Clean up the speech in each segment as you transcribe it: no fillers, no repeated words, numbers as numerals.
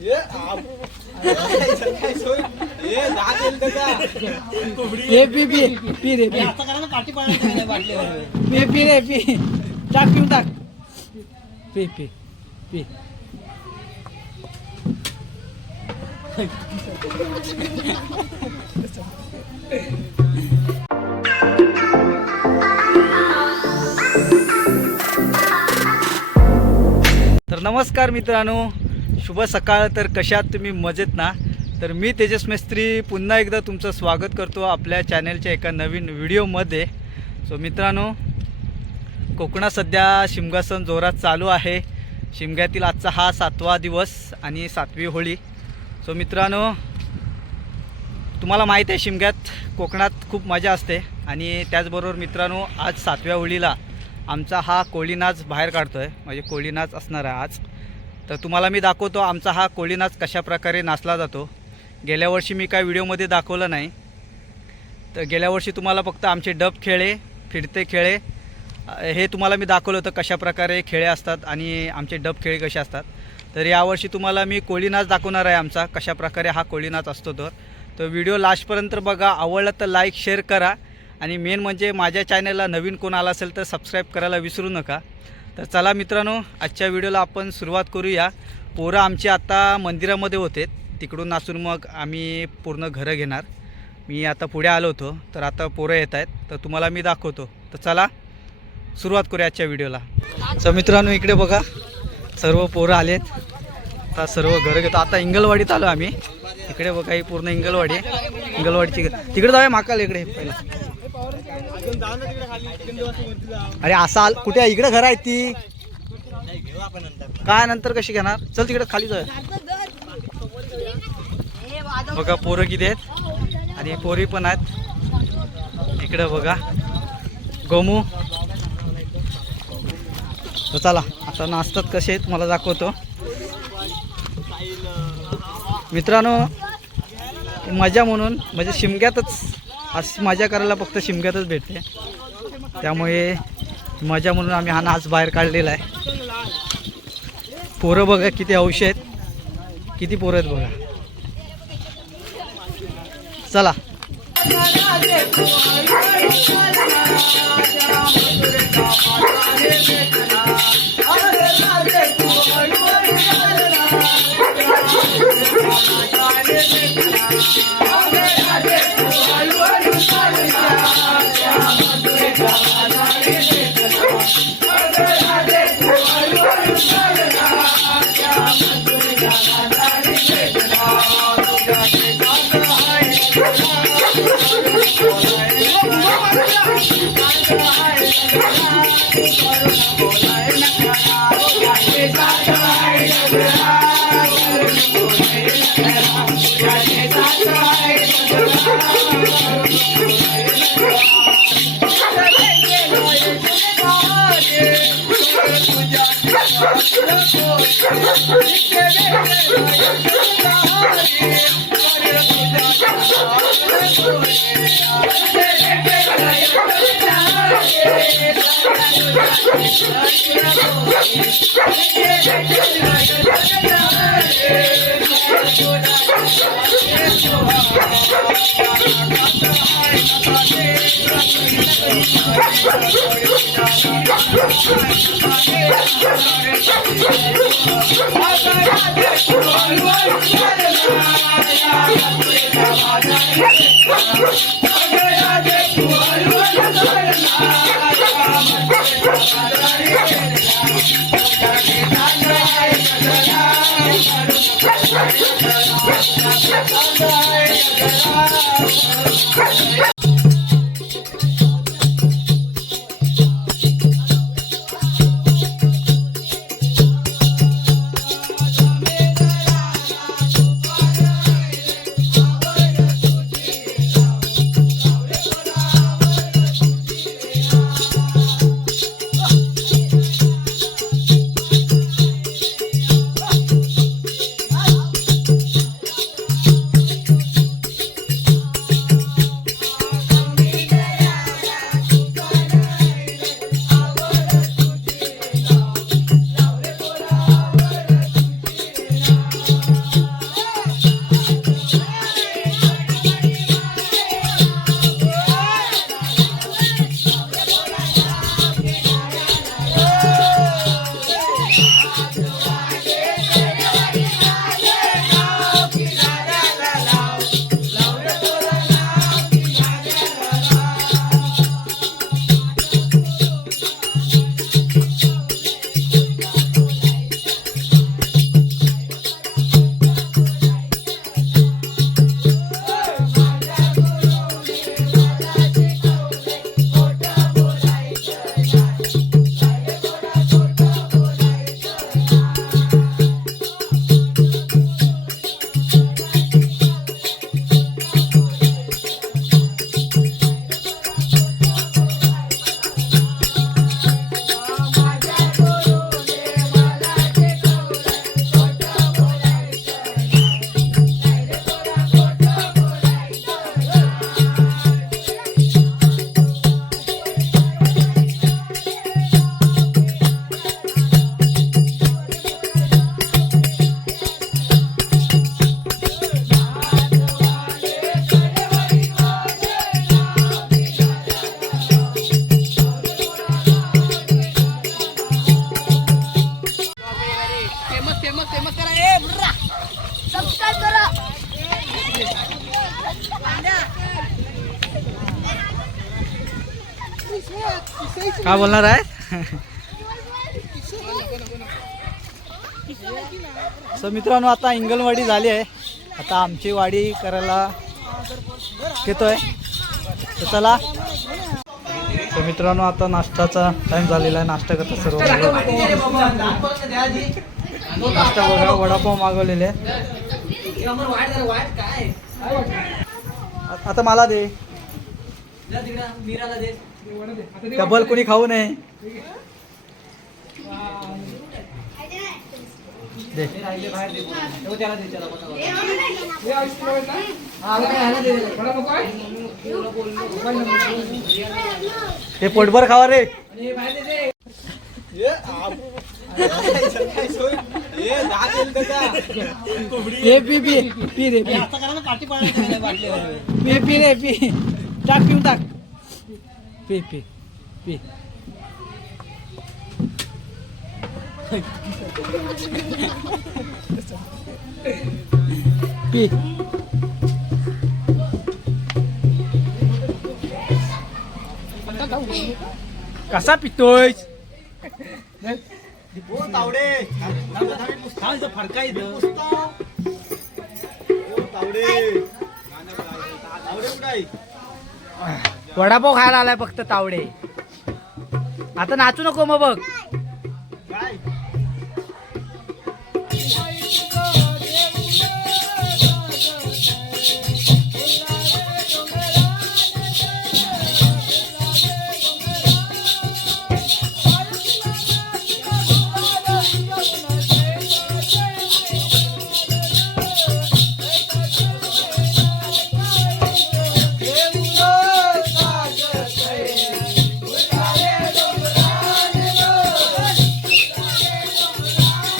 ये P P P रे P P P रे P टाक पिऊन टाक पी पी पी तर नमस्कार मित्रांनो, शुभ सकाळ. तर कशात तुम्ही मजेत ना? तर मी तेजस मेस्त्री पुन्हा एकदा तुमचं स्वागत करतो आपल्या चॅनलच्या एका नवीन व्हिडिओमध्ये. सो मित्रांनो, कोकणात सध्या शिमगा सण जोरात चालू आहे. शिमग्यातील आजचा हा 7वा दिवस आणि 7वी होळी. सो मित्रांनो, तुम्हाला माहीत आहे शिमग्यात कोकणात खूप मजा असते. आणि त्याचबरोबर मित्रांनो, आज 7व्या होळीला आमचा हा कोळी नाच बाहेर काढतो आहे, म्हणजे कोळी नाच असणार आहे आज. तर तुम्हाला मी दाखवतो आमचा हा कोळी नाच कशाप्रकारे नाचला जातो. गेल्या वर्षी मी काय व्हिडिओमध्ये दाखवलं नाही. तर गेल्या वर्षी तुम्हाला फक्त आमचे डब खेळे, फिरते खेळे हे तुम्हाला मी दाखवलं होतं, कशाप्रकारे खेळे असतात आणि आमचे डब खेळे कसे असतात. तर यावर्षी तुम्हाला मी कोळी नाच दाखवणार आहे आमचा, कशाप्रकारे हा कोळी नाच असतो. तर व्हिडिओ लास्टपर्यंत बघा. आवडलं तर लाईक शेअर करा. आणि मेन म्हणजे माझ्या चॅनलला नवीन कोण आला असेल तर सबस्क्राईब करायला विसरू नका. तर चला मित्रांनो, आजच्या व्हिडिओला आपण सुरुवात करूया. पोरं आमची आता मंदिरामध्ये होते, तिकडून नाचून मग आम्ही पूर्ण घरं घेणार. मी आता पुढे आलो होतो, तर आता पोरं येत आहेत, तर तुम्हाला मी दाखवतो. तर चला सुरुवात करूया आजच्या व्हिडिओला. तर मित्रांनो, इकडे बघा सर्व पोरं आलेत. आता सर्व घरं घेतो. आता इंगलवाडीत आलो आम्ही. इकडे बघा ही पूर्ण इंगलवाडी आहे. इंगलवाडीची तिकडे जाऊया माकाल इकडे पहिला. अरे असा कुठे इकडे घर आहेत ती काय नंतर कशी घेणार. चल तिकडे खाली जाऊया. बघा पोरं किती आहेत आणि पोरी पण आहेत. इकडे बघा गोमू. तर चला आता नाचतात कसे आहेत मला दाखवतो. मित्रांनो, मजा म्हणून म्हणजे शिमग्यातच अशी मजा करायला फक्त शिमग्यातच भेटते. त्यामुळे मजा म्हणून आम्ही हा नाच बाहेर काढलेला आहे. पोरं बघा किती हौशी आहेत, किती पोरं आहेत बघा. चला काय बोलणार आहे? सो मित्रांनो आता इंगलवाडी झाली आहे. आता आमची वाडी करायला येतोय. तर चला. तर मित्रांनो आता नाश्ताचा टाइम झालेला आहे. नाश्ता करता सर्व नाश्ता बघा वडापाव मागवलेले आहे. आता मला दे डबल कोणी खाऊ नये. दे ते पोटभर खावा रे. पी पी पी रे पी पी रे पी टाक पिऊन टाक पी पी पी. पी कसा पितोय वडापाव खायला आलाय फक्त तावडे. आता नाचू नको मग बघ.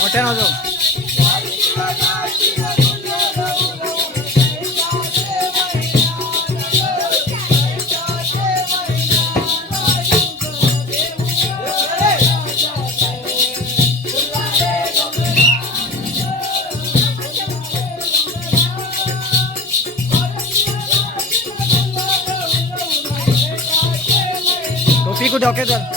मोठ्या नाव टोपी को डोक्यात.